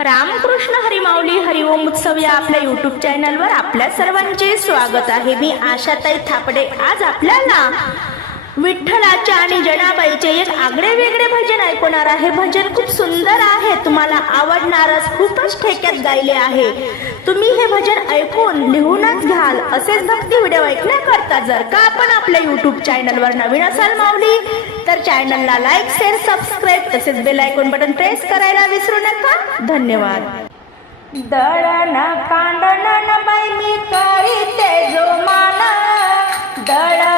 रामकृष्ण हरिमाऊली हरिओम उत्सव या आपल्या यूट्यूब चॅनलवर आपल्या सर्वांचे स्वागत आहे. मी आशाताई थापडे. आज आपल्याला विठ्ठलाच्या आणि जनाबाईचे एक आगळे वेगळे भजन ऐकणार आहे. भजन खूप सुंदर आहे. तुम्हाला आवडणारच खूपच ठेक्यात गायले आहे. तुम्ही हे भजन ऐकून लिहूनच घ्याल. असेच भक्ती व्हिडिओ ऐकण्याकरता जर का आपण आपल्या यूट्यूब चॅनलवर नवीन असाल माऊली तर चॅनलला लाईक शेअर सबस्क्राईब तसेच बेल ऐकून बटन प्रेस करायला विसरू नका. धन्यवाद. दळण कांडण बाई मी करीते जो मान दळण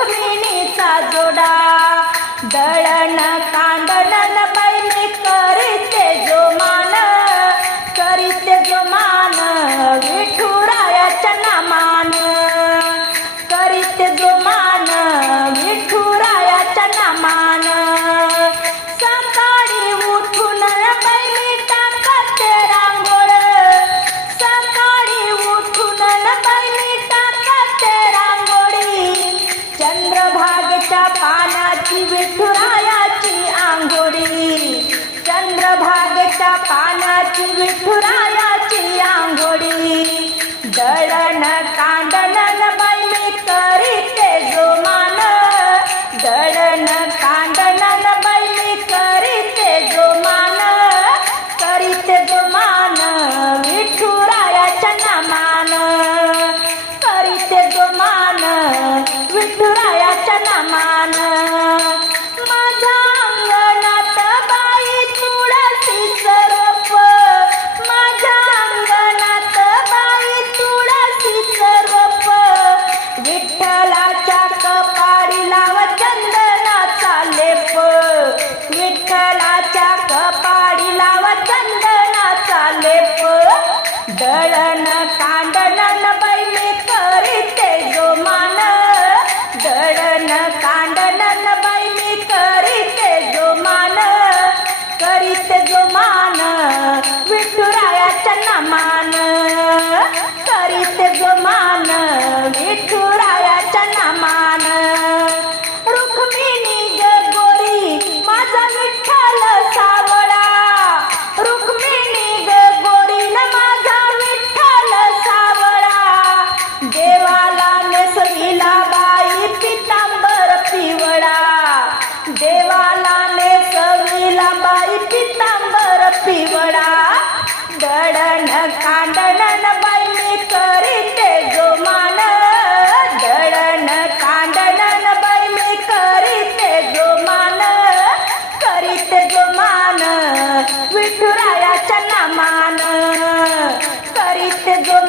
जखमीचा जोडा दळण कांडण बैनिक Make put out. Ai, ai.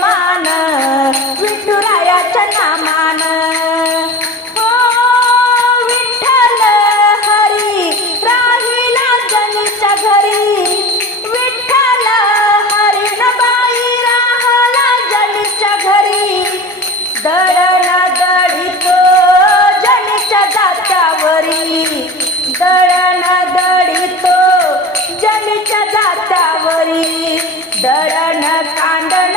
मान विठुरायाच्या नामान. हो विठ्ठल हरी राहिला जनीच्या घरी. विठ्ठल हरी बाई राहला जनीच्या घरी. दळण दळीतो जनीच्या दातावरी. दळण दळीतो जनीच्या दातावरी. दळण कांडण